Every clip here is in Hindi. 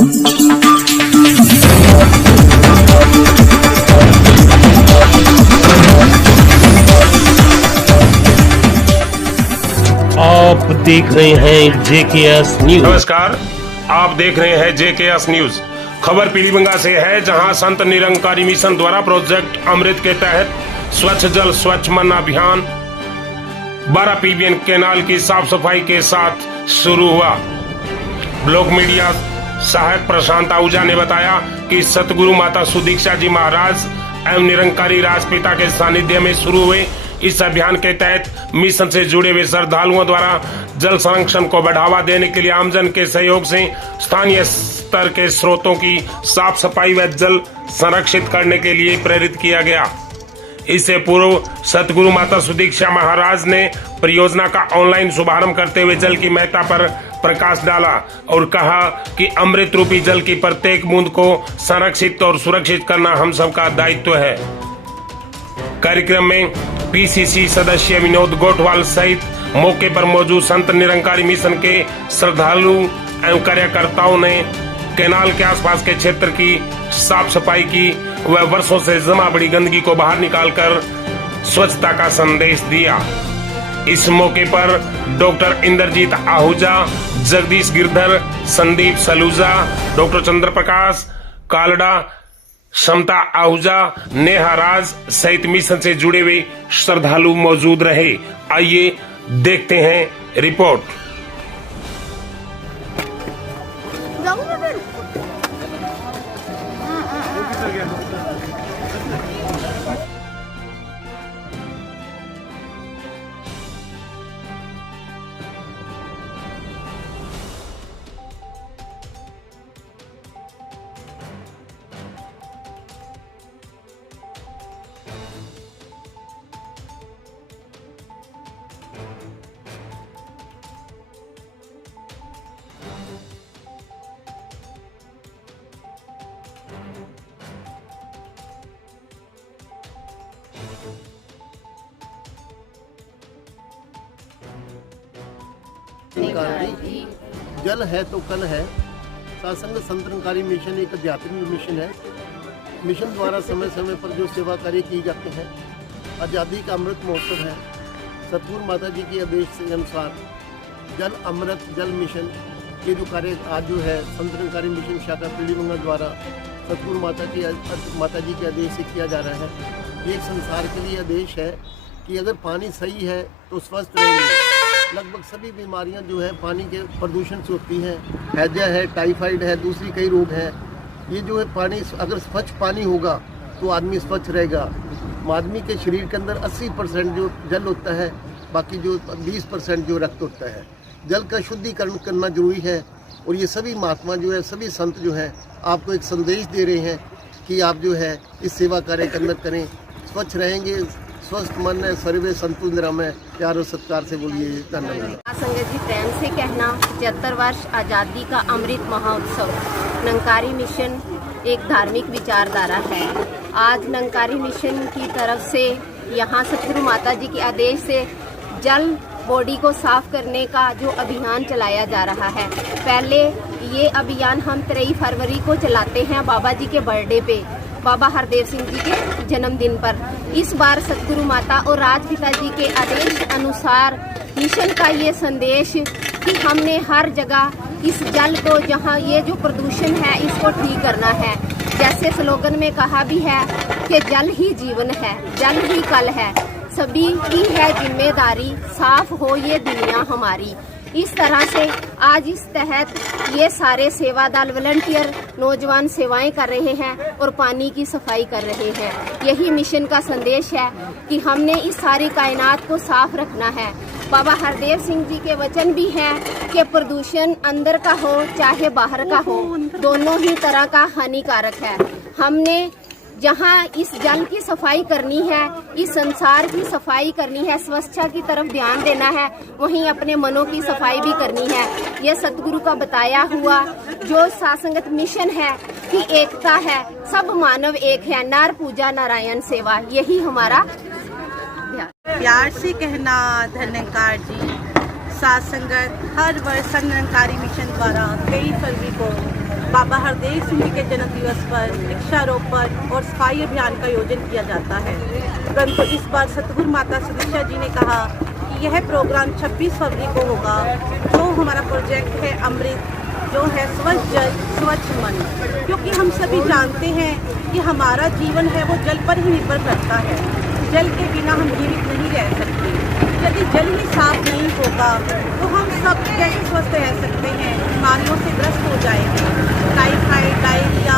आप देख रहे हैं JKS न्यूज। नमस्कार, आप देख रहे हैं JKS न्यूज। खबर पीलीभंगा से है, जहां संत निरंकारी मिशन द्वारा प्रोजेक्ट अमृत के तहत स्वच्छ जल स्वच्छ मन अभियान 12 PBN कैनाल की साफ सफाई के साथ शुरू हुआ। ब्लॉक मीडिया सहायक प्रशांत आहूजा ने बताया कि सतगुरु माता सुदीक्षा जी महाराज एवं निरंकारी राजपिता के सानिध्य में शुरू हुए इस अभियान के तहत मिशन से जुड़े हुए श्रद्धालुओं द्वारा जल संरक्षण को बढ़ावा देने के लिए आमजन के सहयोग से स्थानीय स्तर के स्रोतों की साफ सफाई व जल संरक्षित करने के लिए प्रेरित किया गया। इससे पूर्व सतगुरु माता सुदीक्षा महाराज ने परियोजना का ऑनलाइन शुभारंभ करते हुए जल की महत्ता पर प्रकाश डाला और कहा कि अमृत रूपी जल की प्रत्येक बूंद को संरक्षित और सुरक्षित करना हम सबका दायित्व है। कार्यक्रम में PCC सदस्य विनोद गोठवाल सहित मौके पर मौजूद संत निरंकारी मिशन के श्रद्धालु एवं कार्यकर्ताओं ने कैनाल के आसपास के क्षेत्र की साफ सफाई की व वर्षों से जमा बड़ी गंदगी को बाहर निकालकर स्वच्छता का संदेश दिया। इस मौके पर डॉक्टर इंद्रजीत आहूजा, जगदीश गिरधर, संदीप सलूजा, डॉक्टर चंद्र प्रकाश कालड़ा, समता आहूजा, नेहा राज सहित मिशन से जुड़े हुए श्रद्धालु मौजूद रहे। आइए देखते हैं रिपोर्ट। जल है तो कल है। सासंग संत निरंकारी मिशन एक आध्यात्मिक मिशन है। मिशन द्वारा समय समय पर जो सेवा कार्य किए जाते हैं, आज़ादी का अमृत महोत्सव है। सतगुरु माता जी के आदेश के अनुसार जल अमृत जल मिशन ये जो कार्य आज जो है संत निरंकारी मिशन शाखा पीलीभंगा द्वारा सतगुरु माता जी के आदेश से किया जा रहा है। ये एक संसार के लिए आदेश है कि अगर पानी सही है तो स्वस्थ रहेंगे। लगभग सभी बीमारियां जो है पानी के प्रदूषण से होती हैं। हैजा है, टाइफाइड है, दूसरी कई रोग हैं। ये जो है पानी अगर स्वच्छ पानी होगा तो आदमी स्वच्छ रहेगा। आदमी के शरीर के अंदर 80% जो जल होता है, बाकी जो 20% जो रक्त होता है। जल का शुद्धिकरण करना जरूरी है और ये सभी महात्मा जो है, सभी संत जो हैं आपको एक संदेश दे रहे हैं कि आप जो है इस सेवा कार्य के अंदर करें। स्वच्छ रहेंगे, स्वस्थ मन है, सर्वे संतुल निराम है। प्यार और सत्कार से बोलिए धन्यवाद। संगत जी, प्रेम से कहना 75 वर्ष आज़ादी का अमृत महोत्सव निरंकारी मिशन एक धार्मिक विचारधारा है। आज निरंकारी मिशन की तरफ से यहाँ सतगुरु माता जी के आदेश से जल बॉडी को साफ करने का जो अभियान चलाया जा रहा है। पहले ये अभियान हम 23 फरवरी को चलाते हैं बाबा जी के बर्थडे पे, बाबा हरदेव सिंह जी के जन्मदिन पर। इस बार सतगुरु माता और राजपिता जी के आदेश अनुसार मिशन का ये संदेश कि हमने हर जगह इस जल को, जहाँ ये जो प्रदूषण है इसको ठीक करना है। जैसे स्लोगन में कहा भी है कि जल ही जीवन है, जल ही कल है, सभी की है जिम्मेदारी, साफ हो ये दुनिया हमारी। इस तरह से आज इस तहत ये सारे सेवा दल वॉलंटियर नौजवान सेवाएं कर रहे हैं और पानी की सफाई कर रहे हैं। यही मिशन का संदेश है कि हमने इस सारी कायनात को साफ रखना है। बाबा हरदेव सिंह जी के वचन भी हैं कि प्रदूषण अंदर का हो चाहे बाहर का हो, दोनों ही तरह का हानिकारक है। हमने जहाँ इस जल की सफाई करनी है, इस संसार की सफाई करनी है, स्वच्छता की तरफ ध्यान देना है, वहीं अपने मनों की सफाई भी करनी है। यह सतगुरु का बताया हुआ जो सासंगत मिशन है कि एकता है, सब मानव एक है, नार पूजा नारायण सेवा, यही हमारा प्यार से कहना धन्यकार जी। सात संगत हर वर्ष निरंकारी मिशन द्वारा 23 फरवरी को बाबा तेज सिंह जी के जन्म दिवस पर वृक्षारोपण और सफाई अभियान का आयोजन किया जाता है। परंतु इस बार सतगुरु माता सुदीक्षा जी ने कहा कि यह प्रोग्राम 26 फरवरी को होगा। जो हमारा प्रोजेक्ट है अमृत, जो है स्वच्छ जल स्वच्छ मन, क्योंकि हम सभी जानते हैं कि हमारा जीवन है वो जल पर ही निर्भर करता है। जल के बिना हम जीवित नहीं रह सकते। यदि जल ही साफ नहीं होगा तो हम सब कैसे स्वस्थ रह सकते हैं? बीमारियों से ग्रस्त हो जाएंगे। टाइफाइड, डायरिया,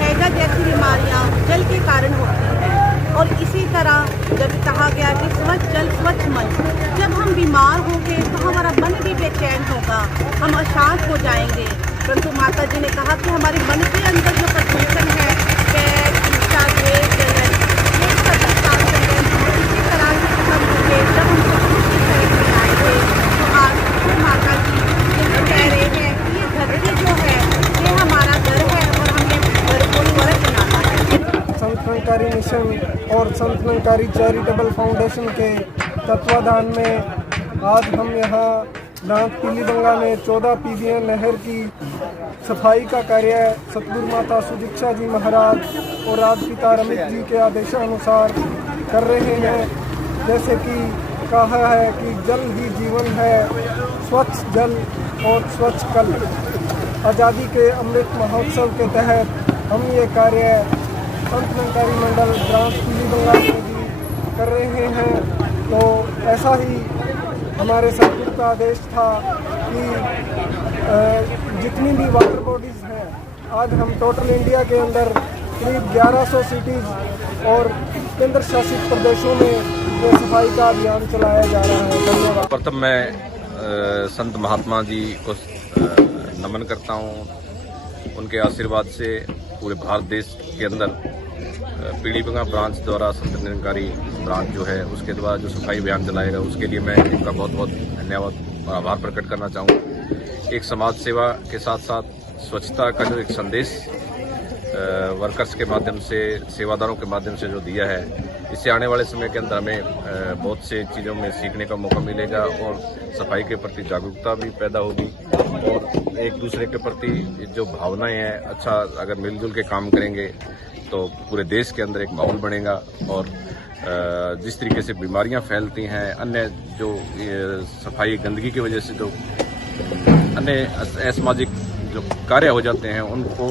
हैजा जैसी बीमारियां जल के कारण होती हैं। और इसी तरह जब कहा गया कि स्वच्छ जल स्वच्छ मन, जब हम बीमार होंगे तो हमारा मन भी बेचैन होगा, हम अशांत हो जाएंगे। परंतु माता जी ने कहा कि हमारे मन के अंदर जो प्रदूषण है, कैद, ईर्ष्या, द्वेष, जलन, ये सभी साफ इसी तरह से खत्म होंगे जब हम सचमुच की तरफ में आएंगे। तो आज माता जी यही कह रहे हैं कि ये धरती जो है ये हमारा घर है और हमें घर को स्वर्ग बनाना है। संत निरंकारी मिशन और संत निरंकारी चैरिटेबल फाउंडेशन के तत्वाधान में आज हम यहाँ ब्रांच पीलीबंगा में 14 पीबीएन नहर की सफाई का कार्य सतगुरु माता सुदीक्षा जी महाराज और राजपिता रमित जी के आदेशानुसार कर रहे हैं। जैसे कि कहा है कि जल ही जीवन है, स्वच्छ जल और स्वच्छ कल। आज़ादी के अमृत महोत्सव के तहत हम ये कार्य संत निरंकारी मंडल ब्रांच पीलीबंगा में भी कर रहे हैं। तो ऐसा ही हमारे सतगुरु का आदेश था कि जितनी भी वाटर बॉडीज़ हैं, आज हम टोटल इंडिया के अंदर करीब 1100 सिटीज़ और केंद्र शासित प्रदेशों में ये सफाई का अभियान चलाया जा रहा है। धन्यवाद। प्रथम मैं संत महात्मा जी को नमन करता हूँ। उनके आशीर्वाद से पूरे भारत देश के अंदर पीलीबंगा ब्रांच द्वारा संत निरंकारी ब्रांच जो है उसके द्वारा जो सफाई अभियान चलाएगा उसके लिए मैं इनका बहुत बहुत धन्यवाद और आभार प्रकट करना चाहूँगा। एक समाज सेवा के साथ साथ स्वच्छता का जो एक संदेश वर्कर्स के माध्यम से, सेवादारों के माध्यम से जो दिया है, इससे आने वाले समय के अंदर हमें बहुत से चीज़ों में सीखने का मौका मिलेगा और सफाई के प्रति जागरूकता भी पैदा होगी और एक दूसरे के प्रति जो भावनाएं हैं, अच्छा अगर मिलजुल के काम करेंगे तो पूरे देश के अंदर एक माहौल बनेगा। और जिस तरीके से बीमारियां फैलती हैं, अन्य जो सफाई गंदगी की वजह से जो अन्य असामाजिक जो कार्य हो जाते हैं, उनको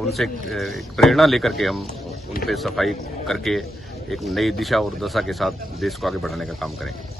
उनसे एक प्रेरणा लेकर के हम उन पे सफाई करके एक नई दिशा और दशा के साथ देश को आगे बढ़ाने का काम करेंगे।